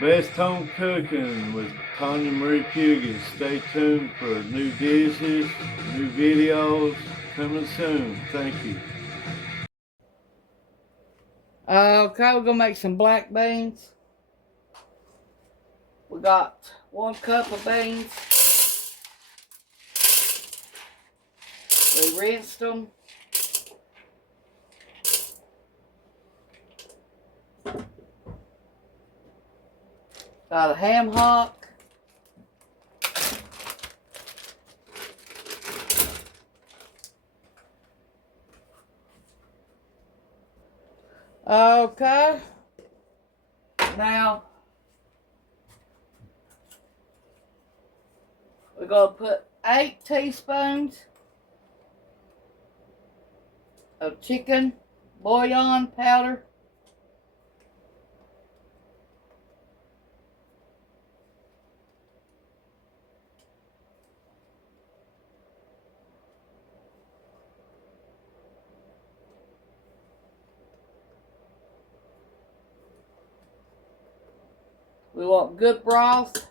Best Home Cooking with Tawynia M Fugate. Stay tuned for new dishes, new videos coming soon. Thank you. Okay, we're gonna make some black beans. We got 1 cup of beans. We rinsed them. Got a ham hock. Okay. Now, we're going to put 8 teaspoons of chicken bouillon powder. We want good broth.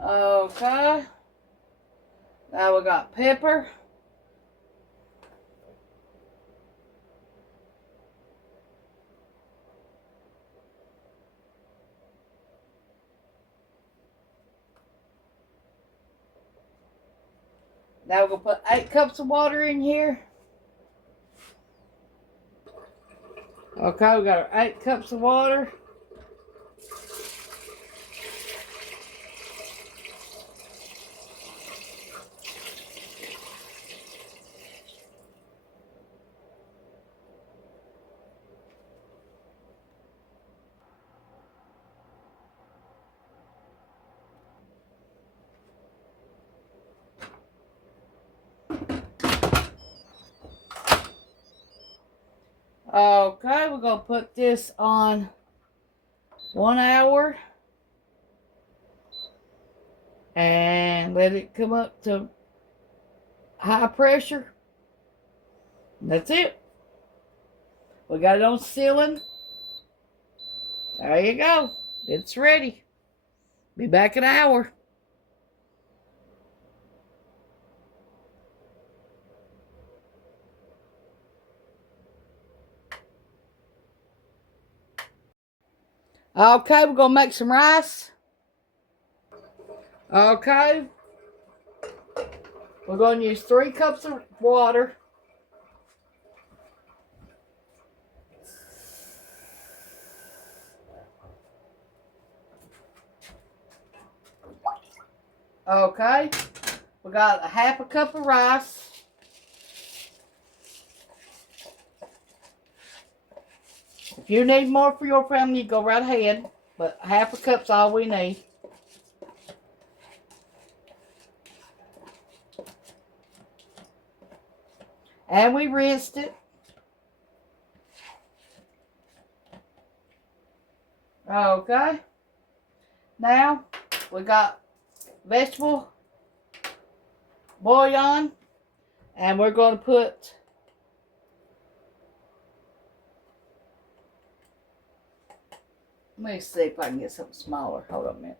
Okay. Now we got pepper. Now we're going to put 8 cups of water in here. Okay, we got our 8 cups of water. Okay, we're going to put this on 1 hour and let it come up to high pressure. That's it. We got it on ceiling. There you go. It's ready. Be back in an hour. Okay, we're going to make some rice. Okay. We're going to use 3 cups of water. Okay. We got a 1/2 cup of rice. If you need more for your family, you go right ahead. But 1/2 cup's all we need. And we rinsed it. Okay. Now, we got vegetable bouillon. And we're going to put let me see if I can get something smaller. Hold on a minute.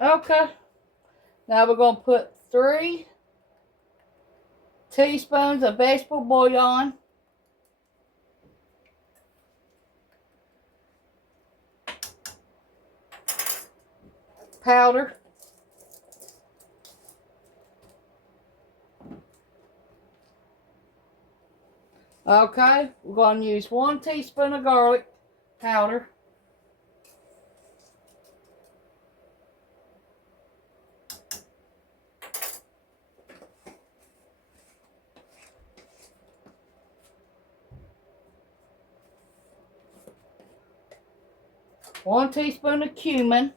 Okay. Now we're going to put 3 teaspoons of vegetable bouillon. Powder. Okay, we're going to use 1 teaspoon of garlic powder. One teaspoon of cumin.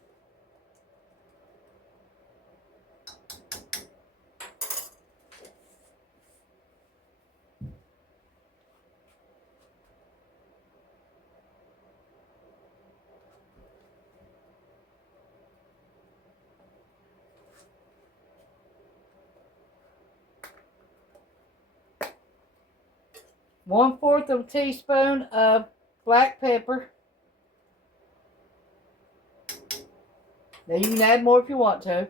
1/4 of a teaspoon of black pepper. Now you can add more if you want to.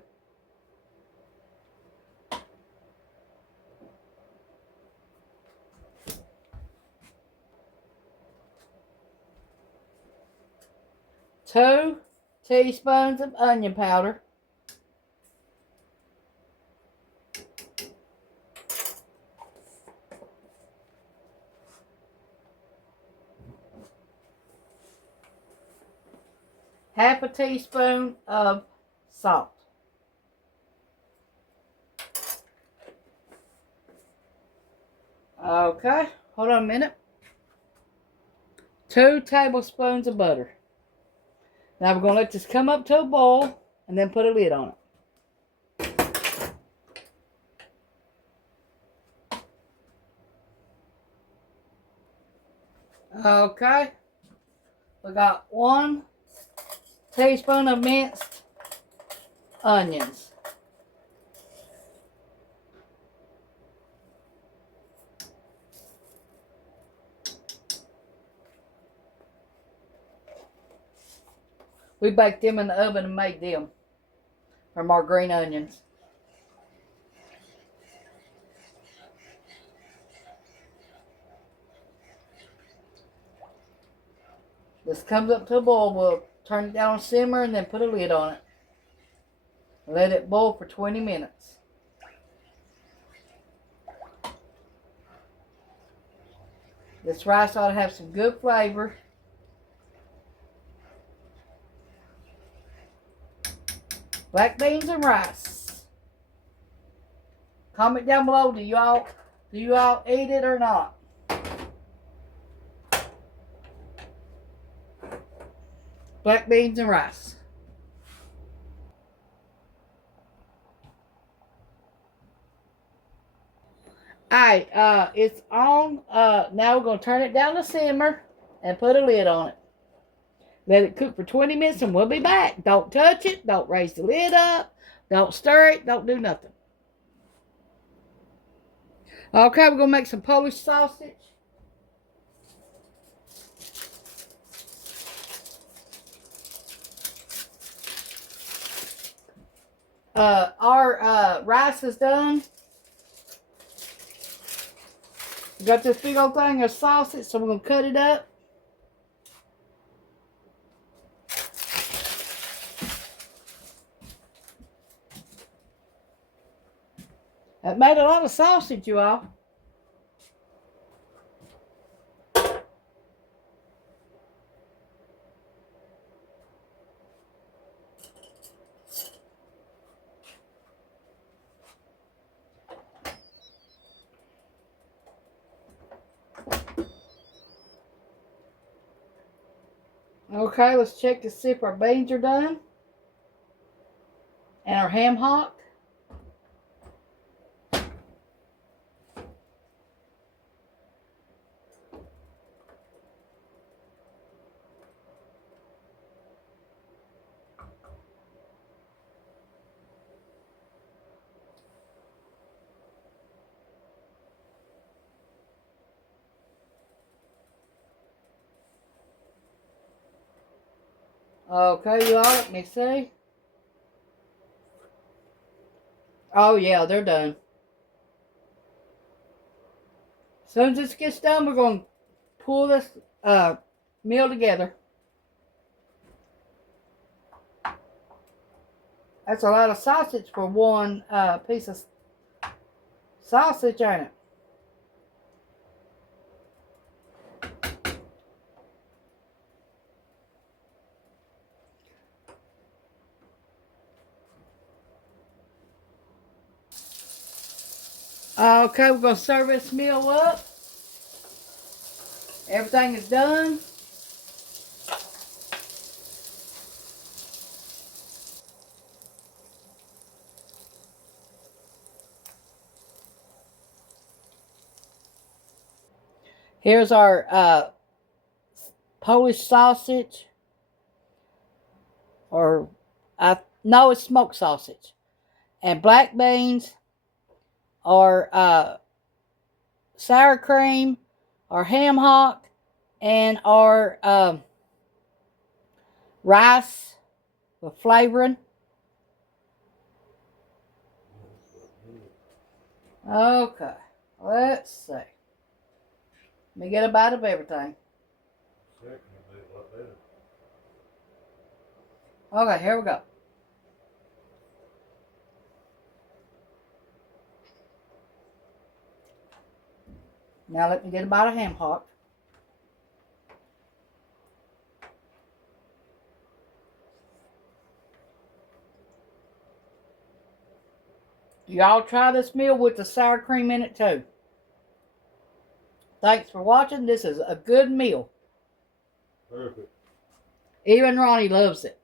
Two teaspoons of onion powder. Half a teaspoon of salt. Okay, hold on a minute. 2 tablespoons of butter. Now we're going to let this come up to a boil and then put a lid on it. Okay, we got 1 teaspoon of minced onions. We baked them in the oven and made them from our green onions. This comes up to a boil. We'll turn it down, simmer, and then put a lid on it. Let it boil for 20 minutes. This rice ought to have some good flavor. Black beans and rice. Comment down below, do you all eat it or not? Black beans and rice. Alright, it's on. Now we're going to turn it down to simmer and put a lid on it. Let it cook for 20 minutes and we'll be back. Don't touch it. Don't raise the lid up. Don't stir it. Don't do nothing. Okay, we're going to make some Polish sausage. Our rice is done. We got this big old thing of sausage, so we're going to cut it up. That made a lot of sausage, you all. Okay, let's check to see if our beans are done. And our ham hock. Okay, you all, let me see. Oh yeah, they're done. As soon as this gets done, we're going to pull this meal together. That's a lot of sausage for one piece of sausage, ain't it? Okay, we're going to serve this meal up. Everything is done. Here's our Polish sausage. Or, no, it's smoked sausage. And black beans. Or sour cream, our ham hock, and our rice with flavoring. Okay, let's see. Let me get a bite of everything. Okay, here we go. Now let me get a bite of ham hock. Y'all try this meal with the sour cream in it too. Thanks for watching. This is a good meal. Perfect. Even Ronnie loves it.